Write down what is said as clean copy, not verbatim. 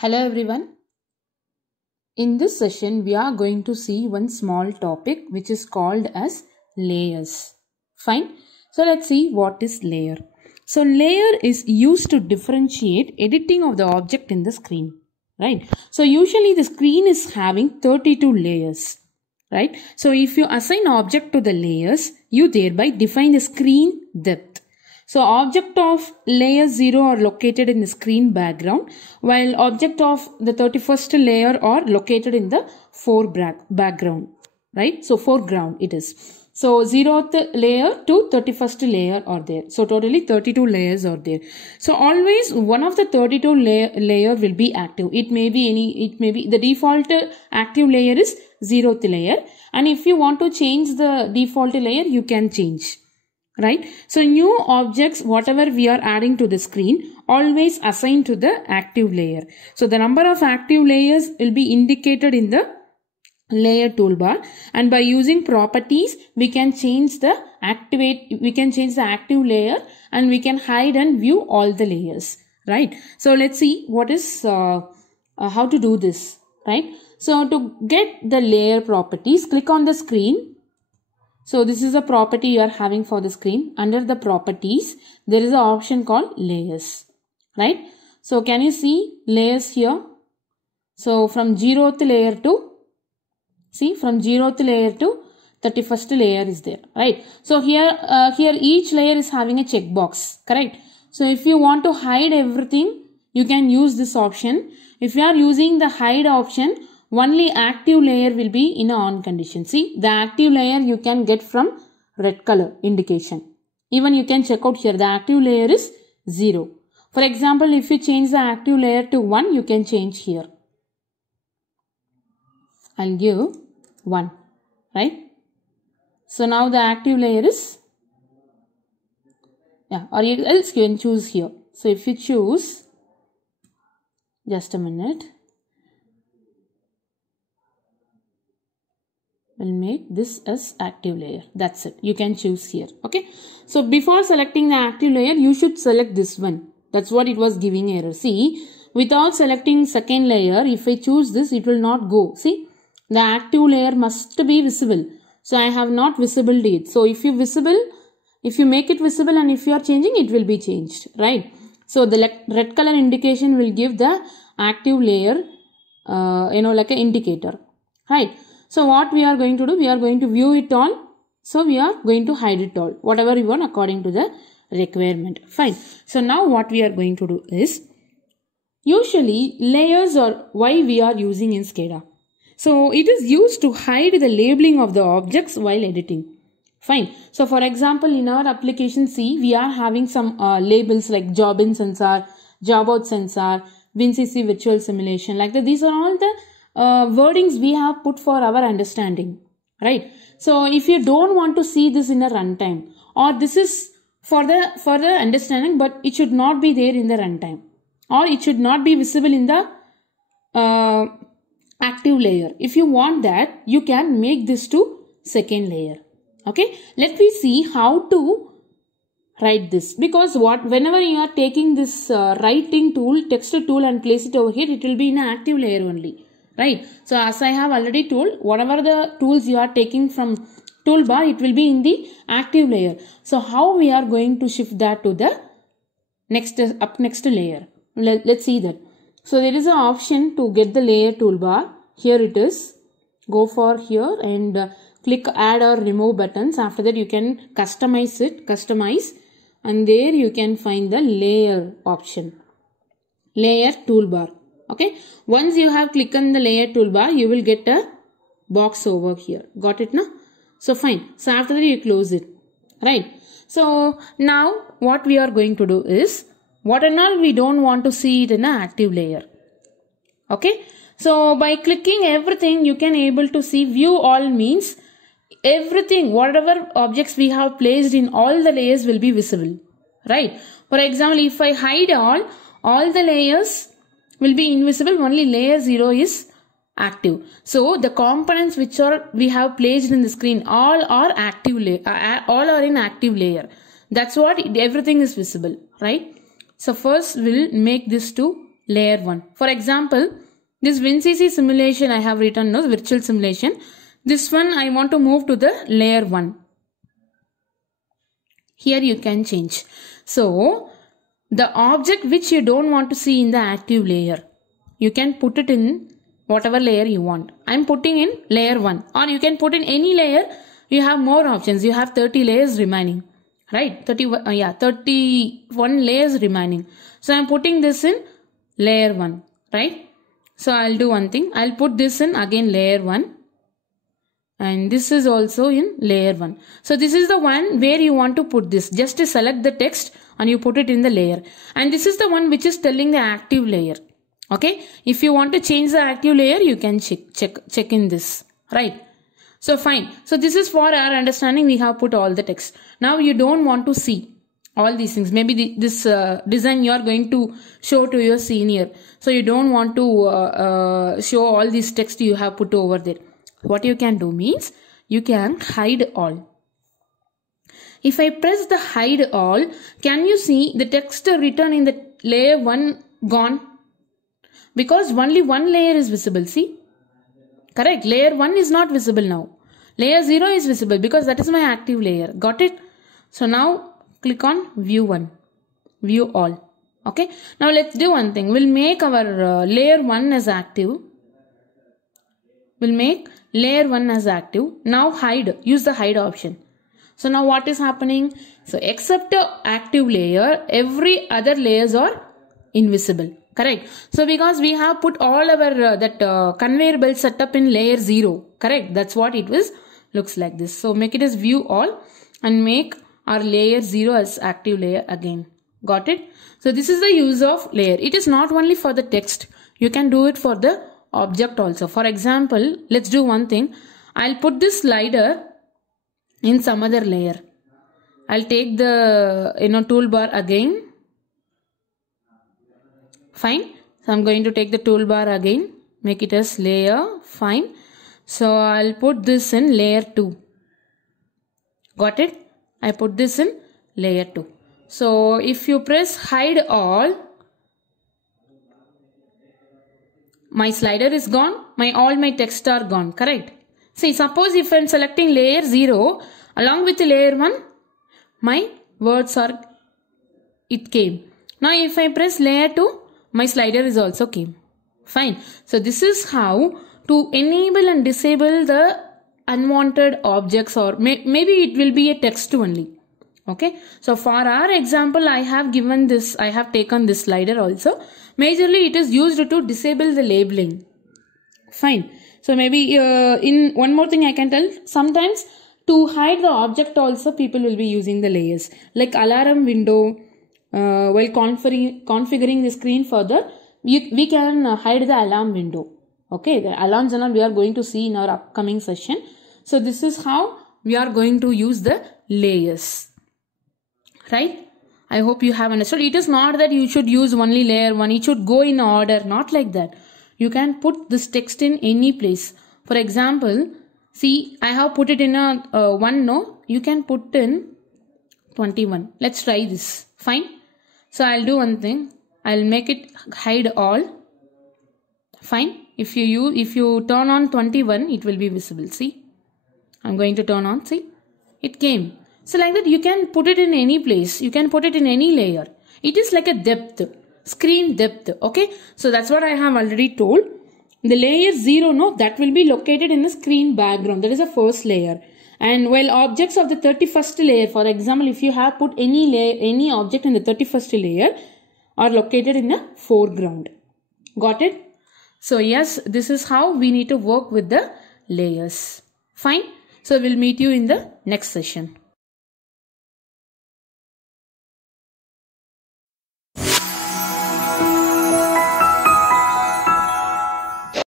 Hello everyone. In this session, we are going to see one small topic which is called as layers. Fine. So let's see what is layer. So layer is used to differentiate editing of the object in the screen. Right. So usually the screen is having 32 layers. Right. So if you assign object to the layers, you thereby define the screen depth. So object of layer 0 are located in the screen background, while object of the 31st layer are located in the background, right? So foreground it is. So 0th layer to 31st layer are there. So totally 32 layers are there. So always one of the 32 layer will be active. It may be the default active layer is 0th layer. And if you want to change the default layer, you can change. Right. So new objects, whatever we are adding to the screen, always assign to the active layer. So the number of active layers will be indicated in the layer toolbar, and by using properties we can change the active layer, and we can hide and view all the layers. Right. So let's see what is how to do this. Right. So to get the layer properties, click on the screen. So this is a property you are having for the screen. Under the properties, there is an option called layers, right? So can you see layers here? So from 0th layer to, from 0th layer to 31st layer is there, right? So here each layer is having a checkbox, correct? So if you want to hide everything, you can use this option. If you are using the hide option, only active layer will be in an on condition. See, the active layer you can get from red color indication. Even you can check out here, the active layer is 0. For example, if you change the active layer to 1, you can change here. I'll give 1, right? So now the active layer is, or else you can choose here. So if you choose, just a minute. We'll make this as active layer. That's it. You can choose here. Okay. So before selecting the active layer, you should select this one. That's what it was giving error. See, without selecting second layer, if I choose this, it will not go. See, the active layer must be visible. So I have not visible it. So if you make it visible and if you are changing, it will be changed. Right. So the red color indication will give the active layer, like an indicator. Right. So what we are going to do, we are going to view it all. So we are going to hide it all, whatever you want according to the requirement. Fine. So now what we are going to do is, usually layers are why we are using in SCADA. So it is used to hide the labeling of the objects while editing. Fine. So for example, in our application C, we are having some labels like job in sensor, job out sensor, WinCC virtual simulation, like that. These are all the wordings we have put for our understanding, right? So if you don't want to see this in a runtime, or this is for the understanding, but it should not be there in the runtime, or it should not be visible in the active layer. If you want that, you can make this to second layer. Okay, let me see how to write this, because whenever you are taking this writing tool, text tool, and place it over here, it will be in an active layer only. Right. So as I have already told, whatever the tools you are taking from toolbar, it will be in the active layer. So how we are going to shift that to the next layer? Let's see that. So there is an option to get the layer toolbar. Here it is. Go for here and click add or remove buttons. After that you can customize, and there you can find the layer option, layer toolbar. Okay, once you have clicked on the layer toolbar, you will get a box over here. Got it now? So fine. So after that you close it. Right. So now what we are going to do is, what and all we don't want to see it in an active layer. Okay. So by clicking everything, you can able to see view all means everything, whatever objects we have placed in all the layers will be visible. Right. For example, if I hide all the layers will be invisible, only layer 0 is active. So the components which we have placed in the screen, all are active all are in active layer. That's what everything is visible, right? So first we'll make this to layer 1. For example, this WinCC simulation I have written no virtual simulation. This one I want to move to the layer 1. Here you can change. So the object which you don't want to see in the active layer, you can put it in whatever layer you want. I'm putting in layer 1, or you can put in any layer. You have more options. You have 30 layers remaining, right? 31 layers remaining. So I'm putting this in layer 1, right? So I'll do one thing. I'll put this in again layer 1. And this is also in layer 1. So this is the one where you want to put this. Just to select the text and you put it in the layer. And this is the one which is telling the active layer. Okay. If you want to change the active layer, you can check in this. Right. So fine. So this is for our understanding. We have put all the text. Now you don't want to see all these things. Maybe this design you are going to show to your senior. So you don't want to show all this text you have put over there. What you can do means you can hide all. If I press the hide all, can you see the text written in the layer 1 gone? Because only one layer is visible. See? Correct. Layer 1 is not visible now. Layer 0 is visible because that is my active layer. Got it? So now click on view 1. View all. Okay. Now let's do one thing. We'll make our layer 1 as active. We'll make layer 1 as active. Now hide. Use the hide option. So now what is happening? So except the active layer, every other layers are invisible. Correct. So because we have put all our conveyor belt setup in layer 0. Correct. That's what it was. Looks like this. So make it as view all and make our layer 0 as active layer again. Got it? So this is the use of layer. It is not only for the text. You can do it for the object also. For example, let's do one thing. I'll put this slider in some other layer. I'll take the toolbar again. Fine. So I'm going to take the toolbar again. Make it as layer. Fine. So I'll put this in layer 2. Got it? I put this in layer 2. So if you press hide all, my slider is gone. All my text are gone. Correct? See, suppose if I'm selecting layer 0, along with layer 1, my words are, it came. Now if I press layer 2, my slider is also came. Fine. So this is how to enable and disable the unwanted objects, or maybe it will be a text only. Okay. So for our example, I have given this, I have taken this slider also. Majorly it is used to disable the labeling. Fine. So maybe in one more thing I can tell, sometimes to hide the object also people will be using the layers. Like alarm window, while configuring the screen further, we can hide the alarm window. Okay, the alarms and all we are going to see in our upcoming session. So this is how we are going to use the layers. Right? I hope you have understood. It is not that you should use only layer 1. It should go in order. Not like that. You can put this text in any place. For example, see, I have put it in a 1, no? You can put in 21. Let's try this. Fine. So I'll do one thing. I'll make it hide all. Fine. If you turn on 21, it will be visible. See, I'm going to turn on. See, it came. So like that, you can put it in any place. You can put it in any layer. It is like a depth, screen depth. Okay. So that's what I have already told. The layer 0, no, that will be located in the screen background. That is the first layer. And while objects of the 31st layer, for example, if you have put any layer, any object in the 31st layer, are located in the foreground. Got it? So yes, this is how we need to work with the layers. Fine. So we'll meet you in the next session.